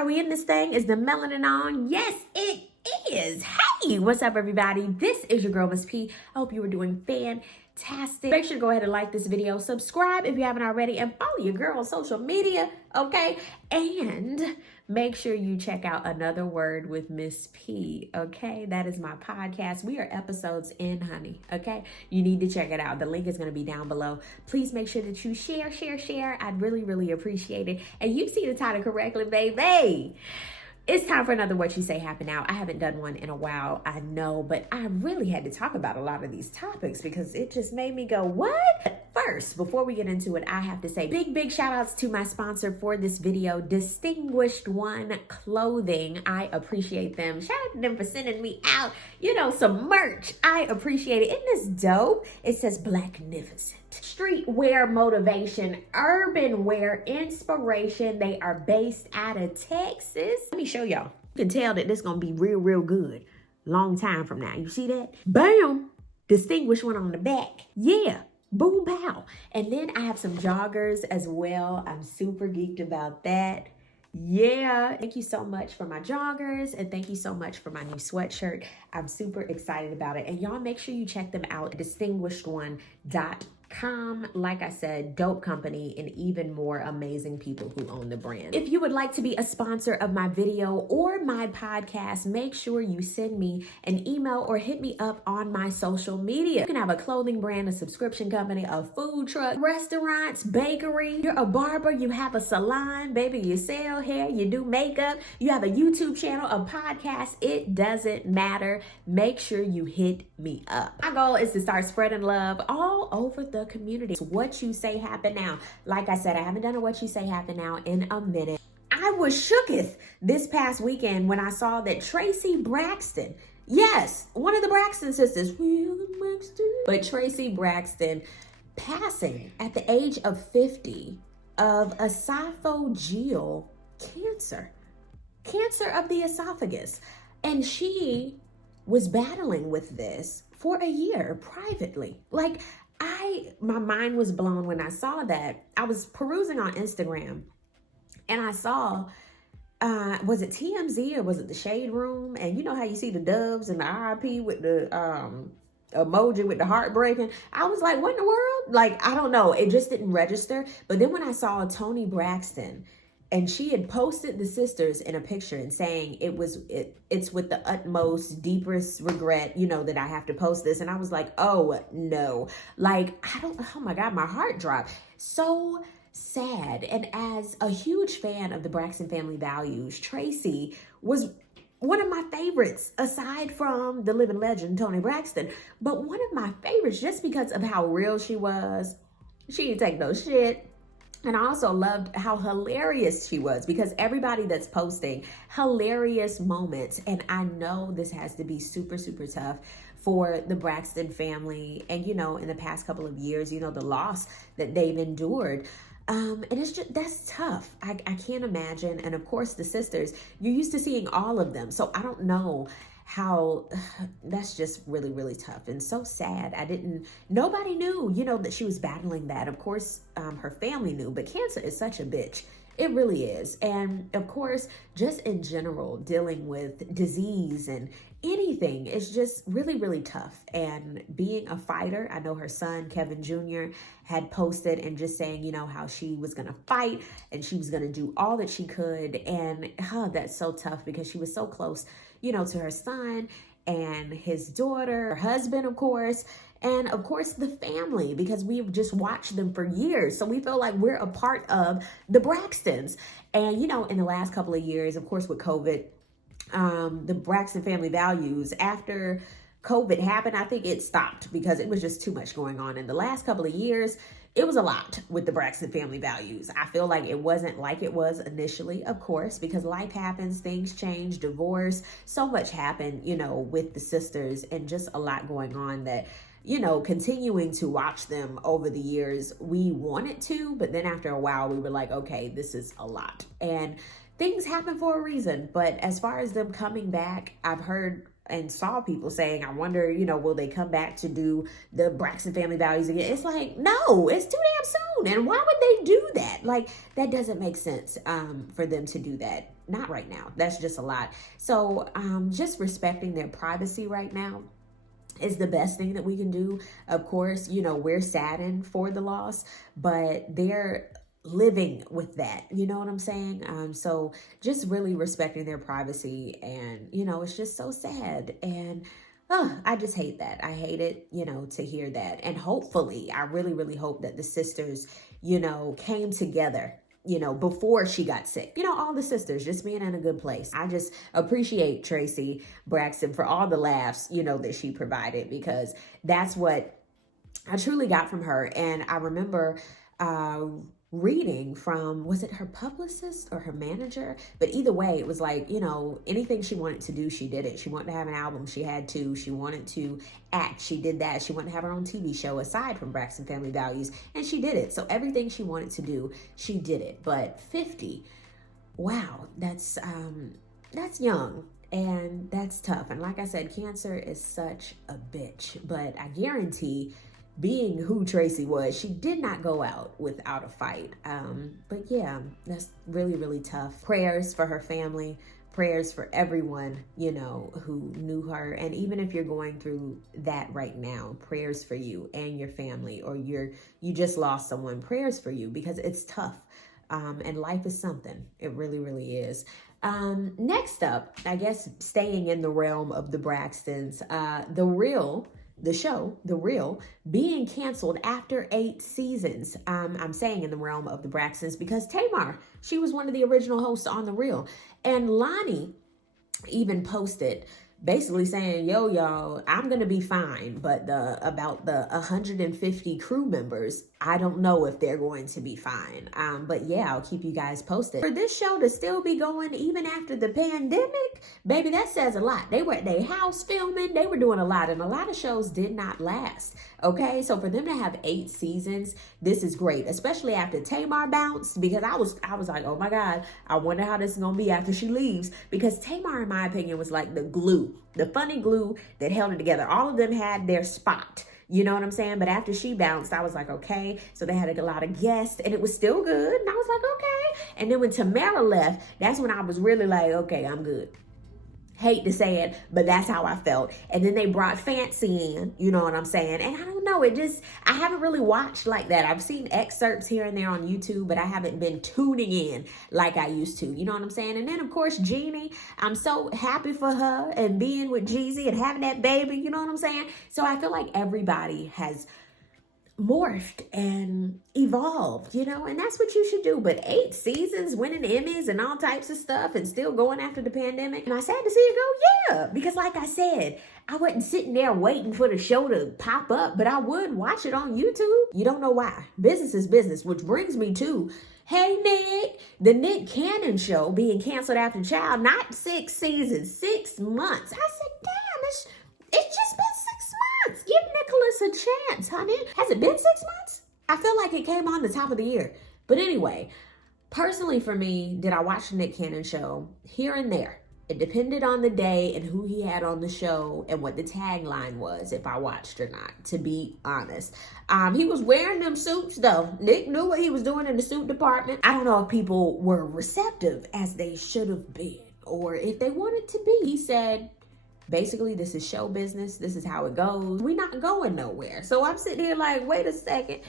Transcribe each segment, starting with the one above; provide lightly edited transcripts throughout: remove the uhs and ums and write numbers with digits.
Are we in this thing? Is the melanin on? Yes, it is. Hey, what's up, everybody? This is your girl, Miss P. I hope you are doing fantastic. Make sure to go ahead and like this video, subscribe if you haven't already, and follow your girl on social media, okay? And make sure you check out Another Word with Miss P, okay? That is my podcast. We are episodes in, honey, okay? You need to check it out. The link is going to be down below. Please make sure that you share. I'd really appreciate it. And you see the title correctly, baby. It's time for another What You Say Happen Now. I haven't done one in a while, I know, but I really had to talk about a lot of these topics because it just made me go, what? First, before we get into it, I have to say big shout outs to my sponsor for this video, Distinguished One Clothing. I appreciate them. Shout out to them for sending me out, some merch. I appreciate it. Isn't this dope? It says Blacknificent. Streetwear motivation, urban wear inspiration. They are based out of Texas. Let me show y'all. You can tell that this is going to be real good. Long time from now. You see that? Bam! Distinguished One on the back. Yeah. Boom, pow. And then I have some joggers as well. I'm super geeked about that. Yeah. Thank you so much for my joggers. And thank you so much for my new sweatshirt. I'm super excited about it. And y'all make sure you check them out. DistinguishedOne.com. Like I said, dope company and even more amazing people who own the brand. If you would like to be a sponsor of my video or my podcast, make sure you send me an email or hit me up on my social media. You can have a clothing brand, a subscription company, a food truck, restaurants, bakery. You're a barber, you have a salon, baby, you sell hair, you do makeup, you have a YouTube channel, a podcast, it doesn't matter. Make sure you hit me up. My goal is to start spreading love all over the community. What You Say Happen Now. Like I said, I haven't done a What You Say Happen Now in a minute. I was shooketh this past weekend when I saw that Traci Braxton, yes, one of the Braxton sisters, but Traci Braxton passing at the age of 50 of esophageal cancer of the esophagus. And she was battling with this for a year privately. My mind was blown when I saw that. I was perusing on Instagram and I saw, was it TMZ or was it the Shade Room? And you know how you see the doves and the RIP with the emoji with the heart breaking? I was like, what in the world? I don't know. It just didn't register. But then when I saw Toni Braxton, and she had posted the sisters in a picture and saying it's with the utmost, deepest regret, that I have to post this. And I was like, oh no, oh my God, my heart dropped. So sad. And as a huge fan of the Braxton family values, Traci was one of my favorites, aside from the living legend, Toni Braxton. But one of my favorites just because of how real she was. She didn't take no shit. And I also loved how hilarious she was because everybody that's posting hilarious moments. And I know this has to be super tough for the Braxton family. And, in the past couple of years, the loss that they've endured. And it's just, that's tough. I can't imagine. And of course, the sisters, you're used to seeing all of them. So I don't know how, that's just really tough and so sad. Nobody knew, that she was battling that. Of course, her family knew, but cancer is such a bitch. It really is. And of course, just in general, dealing with disease and anything is just really tough. And being a fighter, I know her son, Kevin Jr., had posted and just saying, how she was going to fight and she was going to do all that she could. And that's so tough because she was so close, to her son and his daughter, her husband, of course, and of course the family, because we've just watched them for years. So we feel like we're a part of the Braxtons. And, in the last couple of years, of course, with COVID, the Braxton family values, after COVID happened, I think it stopped because it was just too much going on. In the last couple of years, it was a lot with the Braxton family values. I feel like it wasn't like it was initially, of course, because life happens, things change, divorce, so much happened, with the sisters and just a lot going on that, continuing to watch them over the years, we wanted to, but then after a while we were like, okay, this is a lot. And things happen for a reason. But as far as them coming back, I've heard and saw people saying, I wonder, you know, will they come back to do the Braxton family values again? It's like, no, it's too damn soon. And why would they do that? Like, that doesn't make sense for them to do that. Not right now. That's just a lot. So just respecting their privacy right now is the best thing that we can do. Of course, you know, we're saddened for the loss, but they're living with that, you know what I'm saying? So just really respecting their privacy, and you know, it's just so sad. And I just hate that. I hate it, you know, to hear that. And hopefully, I really hope that the sisters, you know, came together, you know, before she got sick. You know, all the sisters just being in a good place. I just appreciate Traci Braxton for all the laughs, you know, that she provided, because that's what I truly got from her. And I remember reading from, was it her publicist or her manager? But either way, it was like, you know, anything she wanted to do, she did it. She wanted to have an album, she had to. She wanted to act, she did that. She wanted to have her own TV show aside from Braxton Family Values, and she did it. So everything she wanted to do, she did it. But 50, wow, that's young. And that's tough. And like I said, cancer is such a bitch. But I guarantee, being who Traci was, she did not go out without a fight. But yeah, that's really tough. Prayers for her family, prayers for everyone, you know, who knew her. And even if you're going through that right now, prayers for you and your family, or you just lost someone, prayers for you, because it's tough. And life is something. It really is. Next up, I guess, staying in the realm of the Braxtons, the show, The Real, being canceled after 8 seasons. I'm saying in the realm of the Braxtons because Tamar, she was one of the original hosts on The Real. And Lonnie even posted basically saying, yo, y'all, I'm going to be fine. But about the 150 crew members, I don't know if they're going to be fine. But yeah, I'll keep you guys posted. For this show to still be going even after the pandemic, baby, that says a lot. They were at their house filming. They were doing a lot. And a lot of shows did not last. Okay, so for them to have 8 seasons, this is great. Especially after Tamar bounced. Because I was like, oh my God, I wonder how this is going to be after she leaves. Because Tamar, in my opinion, was like the glue. The funny glue that held it together. All of them had their spot. You know what I'm saying? But after she bounced, I was like, okay. So they had a lot of guests, and it was still good. And I was like, okay. And then when Tamara left, that's when I was really like, okay, I'm good. Hate to say it, but that's how I felt. And then they brought Fancy in, you know what I'm saying? And I don't know, I haven't really watched like that. I've seen excerpts here and there on YouTube, but I haven't been tuning in like I used to, you know what I'm saying? And then of course, Jeannie, I'm so happy for her and being with Jeezy and having that baby, you know what I'm saying? So I feel like everybody has morphed and evolved, you know, and that's what you should do. But 8 seasons, winning Emmys and all types of stuff, and still going after the pandemic. And I sad to see it go, yeah, because like I said, I wasn't sitting there waiting for the show to pop up, but I would watch it on YouTube. You don't know why. Business is business, which brings me to, hey Nick, the Nick Cannon show being canceled after Child, not 6 seasons, 6 months. I said, damn, it's just been 6 months. Give Nicholas a chance, honey. Has it been 6 months? I feel like it came on the top of the year. But anyway, personally for me, did I watch the Nick Cannon show? Here and there. It depended on the day and who he had on the show and what the tagline was, if I watched or not, to be honest. He was wearing them suits, though. Nick knew what he was doing in the suit department. I don't know if people were receptive as they should have been, or if they wanted to be. He said, basically, this is show business. This is how it goes. We're not going nowhere. So I'm sitting here like, wait a second.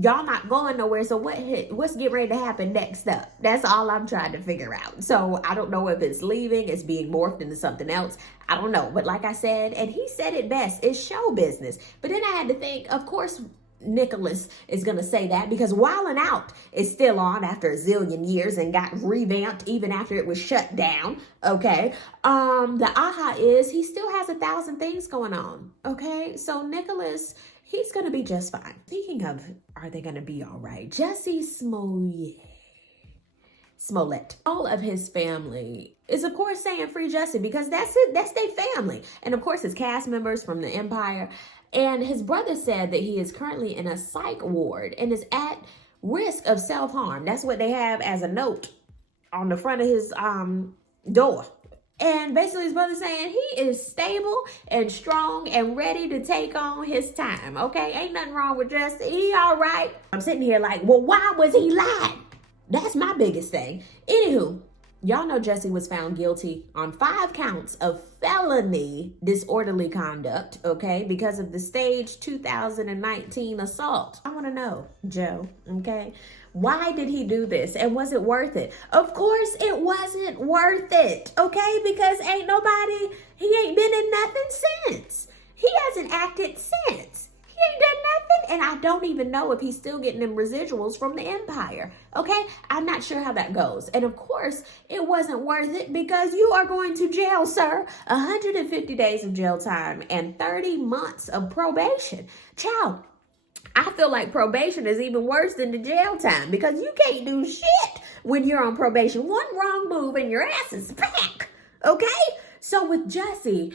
Y'all not going nowhere. So what's getting ready to happen next up? That's all I'm trying to figure out. So I don't know if it's leaving, it's being morphed into something else. I don't know. But like I said, and he said it best, it's show business. But then I had to think, of course, Nicholas is going to say that because Wildin' Out is still on after a zillion years and got revamped even after it was shut down. Okay. The aha is he still has 1,000 things going on. Okay. So Nicholas, he's going to be just fine. Speaking of, are they going to be all right? Jussie Smollett, all of his family is of course saying free Jussie because that's it. That's their family. And of course his cast members from the Empire. And his brother said that he is currently in a psych ward and is at risk of self-harm. That's what they have as a note on the front of his door. And basically his brother's saying he is stable and strong and ready to take on his time, okay? Ain't nothing wrong with Justin. He all right. I'm sitting here like, well, why was he lying? That's my biggest thing. Anywho, y'all know Jesse was found guilty on 5 counts of felony disorderly conduct, okay, because of the staged 2019 assault. I want to know, Joe, okay, why did he do this, and was it worth it? Of course it wasn't worth it, okay, because he ain't been in nothing since. He hasn't acted since. He ain't done nothing, and I don't even know if he's still getting them residuals from the Empire, okay? I'm not sure how that goes. And of course, it wasn't worth it because you are going to jail, sir. 150 days of jail time and 30 months of probation. Child, I feel like probation is even worse than the jail time because you can't do shit when you're on probation. One wrong move and your ass is back, okay? So with Jesse,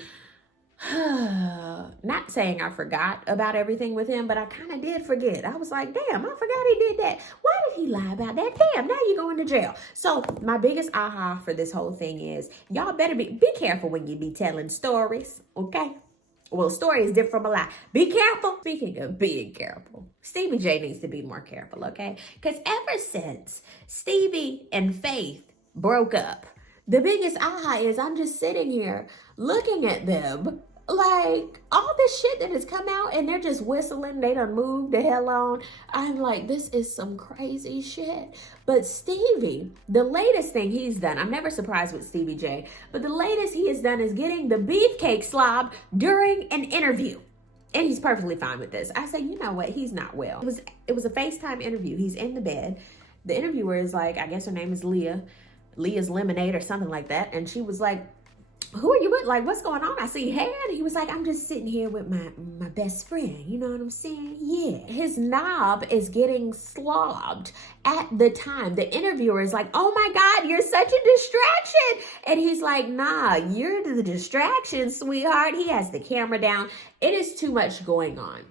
not saying I forgot about everything with him, but I kind of did forget. I was like, damn, I forgot he did that. Why did he lie about that? Damn, now you're going to jail. So my biggest aha for this whole thing is y'all better be careful when you be telling stories, okay? Well, story is different from a lie. Be careful. Speaking of being careful, Stevie J needs to be more careful, okay? Because ever since Stevie and Faith broke up, the biggest aha is I'm just sitting here looking at them like all this shit that has come out and they're just whistling. They done moved the hell on. I'm like, this is some crazy shit. But Stevie, the latest thing he's done, I'm never surprised with Stevie J, but the latest he has done is getting the beefcake slob during an interview. And he's perfectly fine with this. I say, you know what? He's not well. It was a FaceTime interview. He's in the bed. The interviewer is like, I guess her name is Leah's Lemonade or something like that. And she was like, who are you with? Like, what's going on? I see hair. And he was like, I'm just sitting here with my best friend. You know what I'm saying? Yeah. His knob is getting slobbed at the time. The interviewer is like, oh my God, you're such a distraction. And he's like, nah, you're the distraction, sweetheart. He has the camera down. It is too much going on.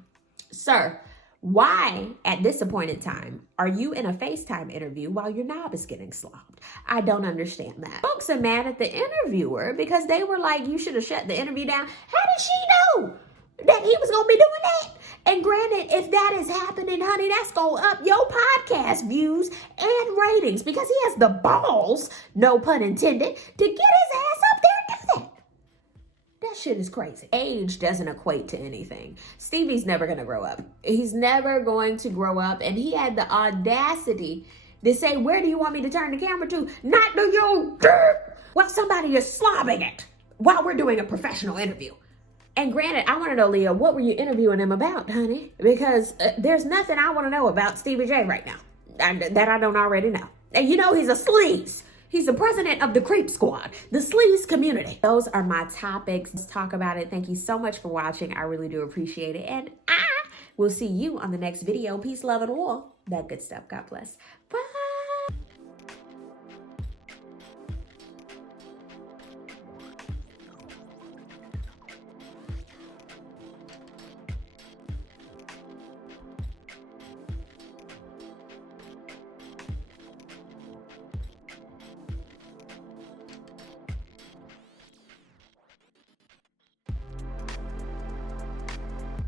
Sir, why, at this appointed time, are you in a FaceTime interview while your knob is getting slobbed? I don't understand that. Folks are mad at the interviewer because they were like, you should have shut the interview down. How did she know that he was going to be doing that? And granted, if that is happening, honey, that's going to up your podcast views and ratings because he has the balls, no pun intended, to get his ass up there and do that. That shit is crazy. Age doesn't equate to anything. Stevie's never going to grow up. He's never going to grow up. And he had the audacity to say, where do you want me to turn the camera to? Not to your dirt. Well, somebody is slobbing it while we're doing a professional interview. And granted, I want to know, Leah, what were you interviewing him about, honey? Because there's nothing I want to know about Stevie J right now that I don't already know. And you know he's a sleaze. He's the president of the Creep Squad, the sleaze community. Those are my topics. Let's talk about it. Thank you so much for watching. I really do appreciate it. And I will see you on the next video. Peace, love, and war. That good stuff. God bless. Bye.